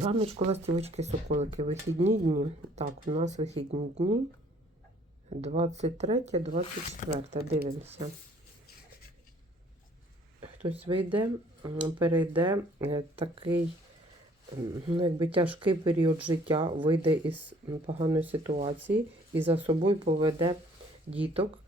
Раночку, ластівочки, соколики, вихідні дні. Так, у нас вихідні дні 23, 24. Дивимося. Хтось вийде, перейде е, такий ну, якби тяжкий період життя, вийде із поганої ситуації і за собою поведе діток.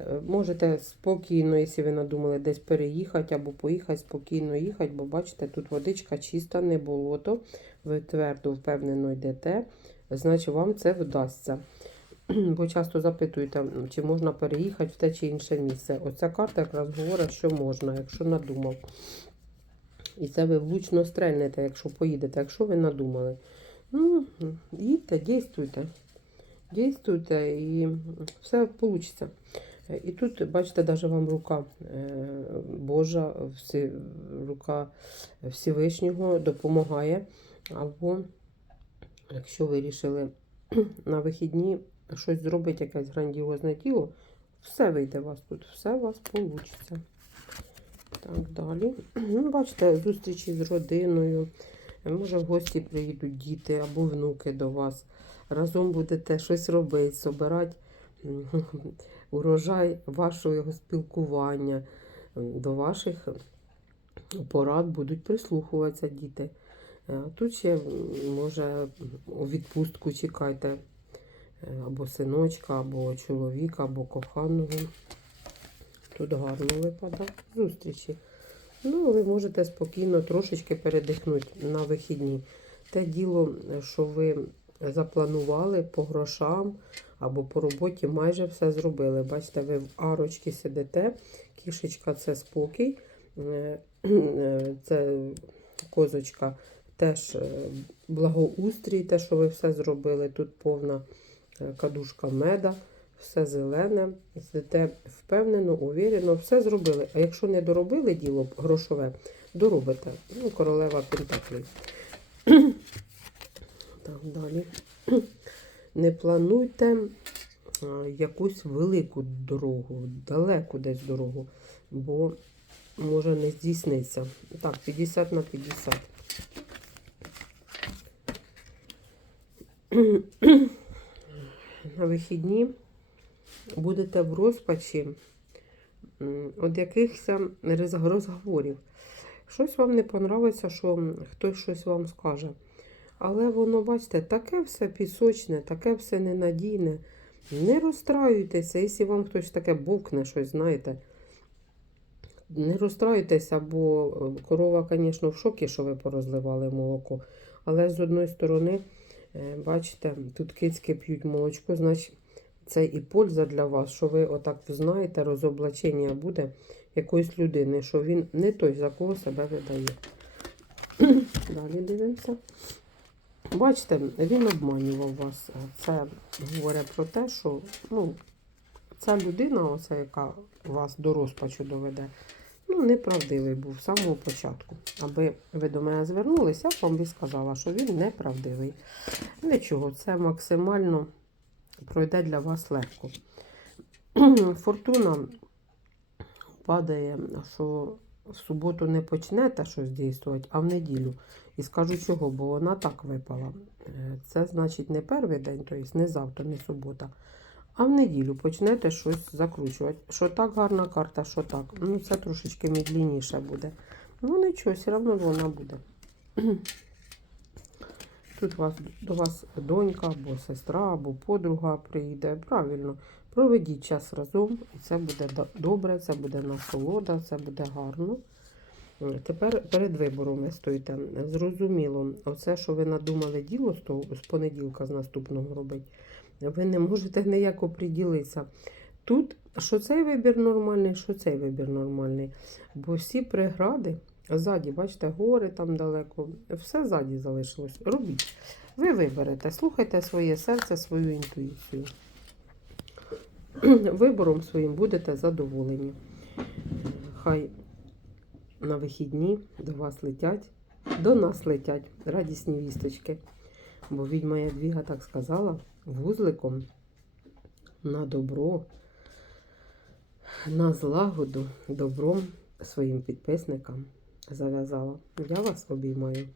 Е, Можете спокійно, якщо ви надумали десь переїхати або поїхати, спокійно їхати, бо бачите, тут водичка чиста, не болото. Ви твердо впевнено йдете, значить вам це вдасться. Бо часто запитуєте, чи можна переїхати в те чи інше місце. Оця карта якраз говорить, що можна, якщо надумав. І це ви влучно стрельнете, якщо поїдете, якщо ви надумали. Ну, їдьте, дійствуйте. Дійствуйте і все вийде. І тут, бачите, навіть вам рука е, Божа, всі, рука Всевишнього допомагає. Або якщо ви вирішили на вихідні щось зробити, якесь грандіозне діло, все вийде у вас тут, все у вас вийде. Так, далі. Ну, Бачите, зустрічі з родиною. Може, в гості приїдуть діти або внуки до вас. Разом будете щось робити, собирати урожай вашого спілкування. До ваших порад будуть прислухуватися діти. Е, Тут ще, може, у відпустку чекайте е, або синочка, або чоловіка, або коханого. Тут гарно випадає зустрічі. Ну, ви можете спокійно трошечки передихнути на вихідні. Те діло, що ви запланували по грошам або по роботі, майже все зробили. Бачите, ви в арочці сидите, кішечка це спокій, е, це козочка теж е, благоустрій, те, що ви все зробили. Тут повна е, кадушка меда, все зелене. Сидите впевнено, уверено, все зробили. А якщо не доробили діло грошове, доробите. Ну, королева Пентаклів. Так, далі. Не плануйте а, якусь велику дорогу, далеку десь дорогу, бо може не здійсниться. Так, 50 на 50. На вихідні будете в розпачі від якихось розговорів. Щось вам не понравиться, що хтось щось вам скаже. Але воно, бачите, таке все пісочне, таке все ненадійне. Не розстраюйтеся, якщо вам хтось таке бовкне щось, знаєте. Не розстраюйтеся, бо е, корова, звісно, в шокі, що ви порозливали молоко. Але з одної сторони, е, бачите, тут кицьки п'ють молочко, значить це і польза для вас, що ви отак знаєте, розоблачення буде якоїсь людини, що він не той, за кого себе видає. Далі дивимося. Бачите, він обманював вас. Це говорить про те, що ну, ця людина, оця, яка вас до розпачу доведе, ну, неправдивий був з самого початку. Аби ви до мене звернулися, я б вам сказала, що він неправдивий. Нічого, це максимально пройде для вас легко. Фортуна падає, що в суботу не почнете щось дійствувати, а в неділю. І скажу чого, бо вона так випала. Е, Це значить не перший день, тобто не завтра, не субота. А в неділю почнете щось закручувати. Що так гарна карта, що так. Ну, це трошечки медленніше буде. Ну, нічого, все одно вона буде. Тут вас, до вас донька, або сестра, або подруга прийде. Правильно, проведіть час разом, і це буде добре, це буде насолода, це буде гарно. Е, Тепер перед вибором ви стоїте. Зрозуміло, оце, що ви надумали діло з, понеділка з наступного робити, ви не можете ніяк оприділитися. Тут, що цей вибір нормальний, що цей вибір нормальний. Бо всі прегради ззаді, бачите, гори там далеко, все ззаді залишилось. Робіть. Ви виберете, слухайте своє серце, свою інтуїцію. Вибором своїм будете задоволені. Хай на вихідні до вас летять, до нас летять радісні вісточки. Бо відьма Ядвіга так сказала, вузликом на добро, на злагоду, добром своїм підписникам зав'язала. Я вас обіймаю.